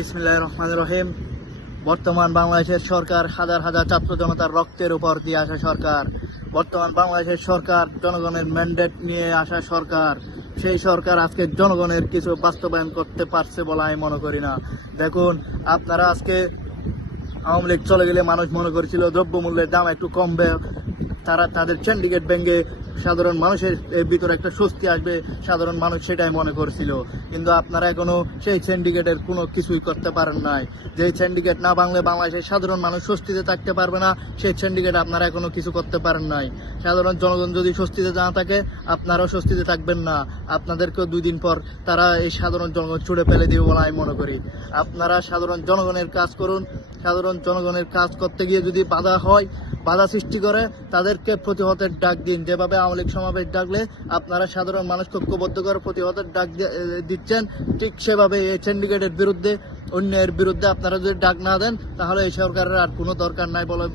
বিসমিল্লাহ রহিম। বর্তমান বাংলাদেশের সরকার হাজার হাজার ছাত্র জনতার রক্তের উপর দিয়ে আসা সরকার। বর্তমান বাংলাদেশের সরকার জনগণের ম্যান্ডেট নিয়ে আসা সরকার। সেই সরকার আজকে জনগণের কিছু বাস্তবায়ন করতে পারছে বলে আমি মনে করি না। দেখুন, আপনারা আজকে আওয়ামী লীগ চলে গেলে মানুষ মনে করেছিল দ্রব্যমূল্যের দাম একটু কমবে। তারা তাদের সিন্ডিকেট ভেঙে সাধারণ মানুষের ভিতরে একটা স্বস্তি আসবে, সাধারণ মানুষ সেটাই মনে করছিল। কিন্তু আপনারা এখনও সেই সিন্ডিকেটের কোনো কিছুই করতে পারেন নাই। যে সিন্ডিকেট না বাংলে বাংলাদেশের সাধারণ মানুষ স্বস্তিতে থাকতে পারবে না, সেই সিন্ডিকেট আপনারা এখনও কিছু করতে পারেন নাই। সাধারণ জনগণ যদি স্বস্তিতে না থাকে, আপনারাও স্বস্তিতে থাকবেন না। আপনাদেরকেও দুই দিন পর তারা এই সাধারণ জনগণ ছুড়ে ফেলে দিবে বলে আমি মনে করি। আপনারা সাধারণ জনগণের কাজ করুন। সাধারণ জনগণের কাজ করতে গিয়ে যদি বাধা হয় বাধা সৃষ্টি করে, তাদেরকে প্রতিহতের ডাক দিন। যেভাবে আওয়ামী লীগ সমাবেশ ডাকলে আপনারা সাধারণ মানুষকে ঐক্যবদ্ধ করে প্রতিহতের ডাক দিচ্ছেন, ঠিক সেভাবে এই সিন্ডিকেটের বিরুদ্ধে অন্যায়ের বিরুদ্ধে আপনারা যদি ডাক না দেন, তাহলে এই সরকারের আর কোনো দরকার নাই বলে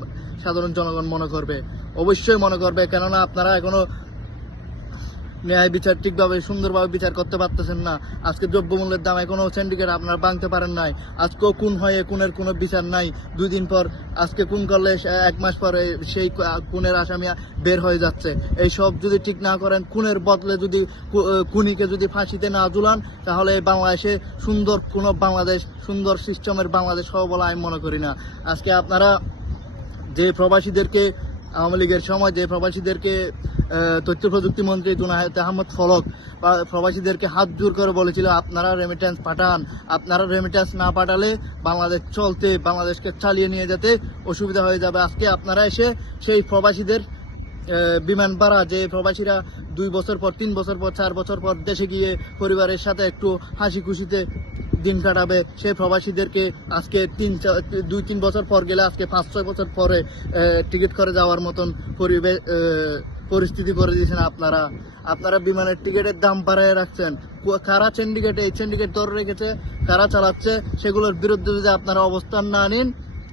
সাধারণ জনগণ মনে করবে। অবশ্যই মনে করবে, কেননা আপনারা এখনও ন্যায় বিচার ঠিকভাবে, সুন্দরভাবে বিচার করতে পারতেছেন না। আজকে দ্রব্যমূল্যের দাম এখনও সিন্ডিকেট আপনারা ভাঙতে পারেন নাই। আজকেও কোন হয়ে কোনের কোনো বিচার নাই। দুই দিন পর আজকে কোন করলে এক মাস পরে সেই খুনের আসামি বের হয়ে যাচ্ছে। এই সব যদি ঠিক না করেন, খুনের বদলে যদি কুনিকে যদি ফাঁসিতে না ঝুলান, তাহলে বাংলাদেশে সুন্দর কোনো বাংলাদেশ, সুন্দর সিস্টেমের বাংলাদেশ হবে বলে আমি মনে করি না। আজকে আপনারা যে প্রবাসীদেরকে, আওয়ামী লীগের সময় যে প্রবাসীদেরকে তথ্য প্রযুক্তি মন্ত্রী জুনাহেদ আহমদ ফলক প্রবাসীদেরকে হাত জোর করে বলেছিল, আপনারা রেমিটেন্স পাঠান। আপনারা রেমিটেন্স না পাঠালে বাংলাদেশ চলতে, বাংলাদেশকে চালিয়ে নিয়ে যেতে অসুবিধা হয়ে যাবে। আজকে আপনারা এসে সেই প্রবাসীদের বিমান ভাড়া, যে প্রবাসীরা দুই বছর পর, তিন বছর পর, চার বছর পর দেশে গিয়ে পরিবারের সাথে একটু হাসি খুশিতে দিন কাটাবে সেই প্রবাসীদেরকে আজকে তিন দুই, তিন বছর পর গেলে আজকে পাঁচ, ছয় বছর পরে টিকিট করে যাওয়ার মতন পরিবেশ পরিস্থিতি করে দিয়েছেন আপনারা। আপনারা বিমানের টিকিটের দাম বাড়ায় রাখছেন। কারা সিন্ডিকেট এই সিন্ডিকেট ধরে রেখেছে, কারা চালাচ্ছে, সেগুলোর বিরুদ্ধে যদি আপনারা অবস্থান না নিন,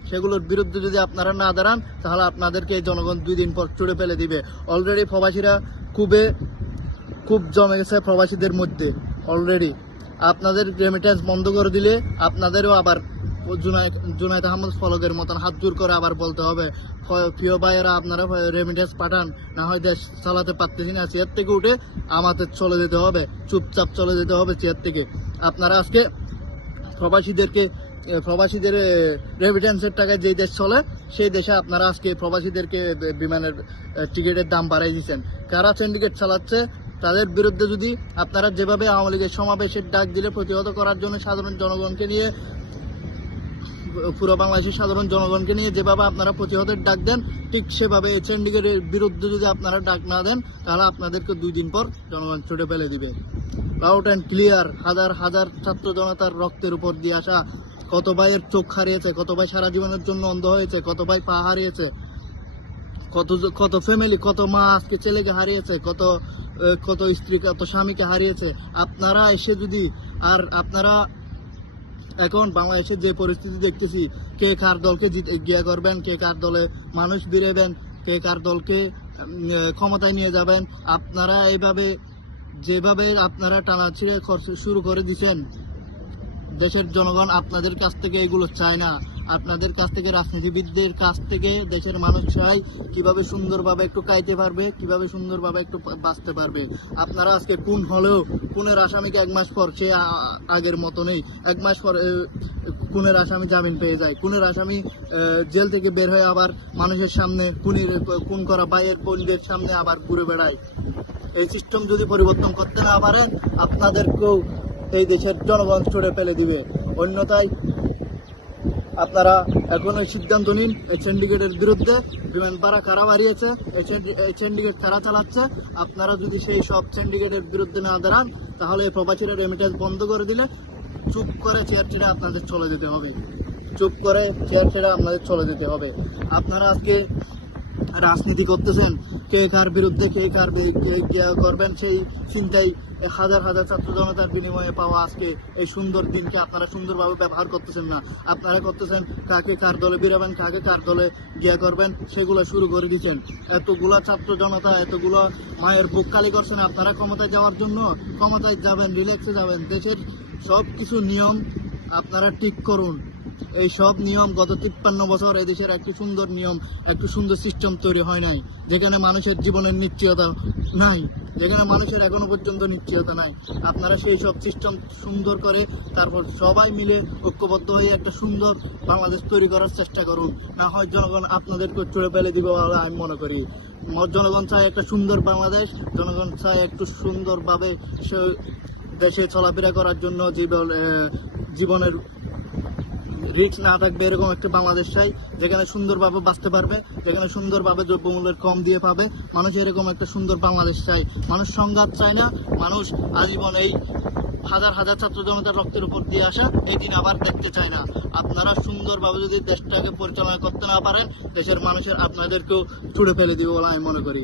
সেগুলোর বিরুদ্ধে যদি আপনারা না দাঁড়ান, তাহলে আপনাদেরকে এই জনগণ দুই দিন পর ছুড়ে ফেলে দিবে। অলরেডি প্রবাসীরা খুবই, খুব জমে গেছে প্রবাসীদের মধ্যে অলরেডি আপনাদের রেমিটেন্স বন্ধ করে দিলে আপনাদেরও আবার জুনায়দ আহমদ ফলকের মতন হাত জোর করে আবার বলতে হবে প্রিয় ভাইয়েরা, আপনারা রেমিটেন্স পাঠান, না হয় দেশ চালাতে পারতেছি না, চেয়ার থেকে উঠে আমাদের চলে যেতে হবে, চুপচাপ চলে যেতে হবে চেয়ার থেকে। আপনারা আজকে প্রবাসীদেরকে প্রবাসীদের রেমিটেন্সের টাকায় যেই দেশ চলে, সেই দেশে আপনারা আজকে প্রবাসীদেরকে বিমানের টিকিটের দাম বাড়াই দিচ্ছেন। কারা সিন্ডিকেট চালাচ্ছে, তাদের বিরুদ্ধে যদি আপনারা যেভাবে আওয়ামী লীগের সমাবেশের ডাক দিলে প্রতিহত করার জন্য সাধারণ জনগণকে নিয়ে পুরো বাংলাদেশের সাধারণ জনগণকে নিয়ে যেভাবে আপনারা প্রতিহতের ডাক দেন, ঠিক সেভাবে এই সিন্ডিকেটের বিরুদ্ধে যদি আপনারা ডাক না দেন, তাহলে আপনাদেরকে দুই দিন পর জনগণ ছুটে ফেলে দিবে। লাউড অ্যান্ড ক্লিয়ার হাজার হাজার ছাত্র জনতার রক্তের উপর দিয়ে আসা, কত ভাইয়ের চোখ হারিয়েছে, কত ভাই সারা জীবনের জন্য অন্ধ হয়েছে, কত ভাই পা হারিয়েছে, কত কত ফ্যামিলি কত মা আজকে ছেলেকে হারিয়েছে, কত কত স্ত্রী কত স্বামীকে হারিয়েছে, আপনারা এসে যদি, আর আপনারা এখন বাংলাদেশের যে পরিস্থিতি দেখতেছি, কে কার দলকে গিয়ে করবেন, কে কার দলে মানুষ বেরোবেন কে কার দলকে ক্ষমতায় নিয়ে যাবেন, আপনারা এইভাবে, যেভাবে আপনারা টানা ছিঁড়ে শুরু করে দিচ্ছেন দেশের জনগণ আপনাদের কাছ থেকে এগুলো চায় না। আপনাদের কাছ থেকে রাজনীতিবিদদের কাছ থেকে দেশের মানুষ চাই কীভাবে সুন্দরভাবে একটু কাইতে পারবে কীভাবে সুন্দরভাবে একটু বাঁচতে পারবে। আপনারা আজকে কোন হলেও খুনের আসামিকে এক মাস পর সে আগের মতো নেই। এক মাস পর এ, খুনের আসামি জামিন পেয়ে যায়। খুনের আসামি জেল থেকে বের হয়ে আবার মানুষের সামনে খুনির খুন করা ভাইয়ের বোনদের সামনে আবার ঘুরে বেড়ায়। এই সিস্টেম যদি পরিবর্তন করতে না পারেন আপনাদেরকেও এই দেশের জনগণ ছুড়ে ফেলে দিবে। অন্যথায় আপনারা এখন এই সিদ্ধান্ত নিন, এই সিন্ডিকেটের বিরুদ্ধে। বিমান ভাড়া কারা বাড়িয়েছে এই সিন্ডি- এই সিন্ডিকেট কারা চালাচ্ছে। আপনারা যদি সেই সব সিন্ডিকেটের বিরুদ্ধে না দাঁড়ান, তাহলে এই প্রবাসীরা রেমিটেন্স বন্ধ করে দিলে চুপ করে চেয়ার ছেড়ে আপনাদের চলে যেতে হবে। চুপ করে চেয়ার ছেড়ে আপনাদের চলে যেতে হবে। আপনারা আজকে রাজনীতি করতেছেন, কে কার বিরুদ্ধে কে কার করবেন সেই চিন্তাই হাজার হাজার ছাত্র জনতার বিনিময়ে পাওয়া আজকে এই সুন্দর দিনকে আপনারা সুন্দরভাবে ব্যবহার করতেছেন না। আপনারা করতেছেন কাকে কার দলে বেরোবেন, কাকে কার দলে গিয়া করবেন, সেগুলো শুরু করে দিচ্ছেন। এতগুলা ছাত্র জনতা, এতগুলো মায়ের বুক কালি করছেন, আপনারা ক্ষমতায় যাওয়ার জন্য ক্ষমতায় যাবেন রিল্যাক্সে যাবেন, দেশের সব কিছু নিয়ম আপনারা ঠিক করুন। এই সব নিয়ম গত তিপ্পান্ন বছর এদেশের একটি সুন্দর নিয়ম, একটি সুন্দর সিস্টেম তৈরি হয় নাই, যেখানে মানুষের জীবনের নিশ্চয়তা নাই, যেখানে মানুষের এখনও পর্যন্ত নিশ্চয়তা নাই। আপনারা সেই সব সিস্টেম সুন্দর করে তারপর সবাই মিলে ঐক্যবদ্ধ হয়ে একটা সুন্দর বাংলাদেশ তৈরি করার চেষ্টা করুন। না হয় জনগণ আপনাদেরকে চড়ে ফেলে দিবে বলে আমি মনে করি। জনগণ চায় একটা সুন্দর বাংলাদেশ, জনগণ চায় একটু সুন্দরভাবে সে দেশে চলাফেরা করার জন্য জীবন জীবনের রিস্ক না থাকবে এরকম একটা বাংলাদেশ চাই, যেখানে সুন্দরভাবে বাঁচতে পারবে, যেখানে সুন্দরভাবে দ্রব্যমূল্যের কম দিয়ে পাবে। মানুষ এরকম একটা সুন্দর বাংলাদেশ চাই। মানুষ সংঘাত চায় না, মানুষ আজীবন এই হাজার হাজার ছাত্র জনতার রক্তের উপর দিয়ে আসা এই দিন আবার দেখতে চায় না। আপনারা সুন্দরভাবে যদি দেশটাকে পরিচালনা করতে না পারেন, দেশের মানুষের আপনাদেরকেও ছুড়ে ফেলে দিবে বলে আমি মনে করি।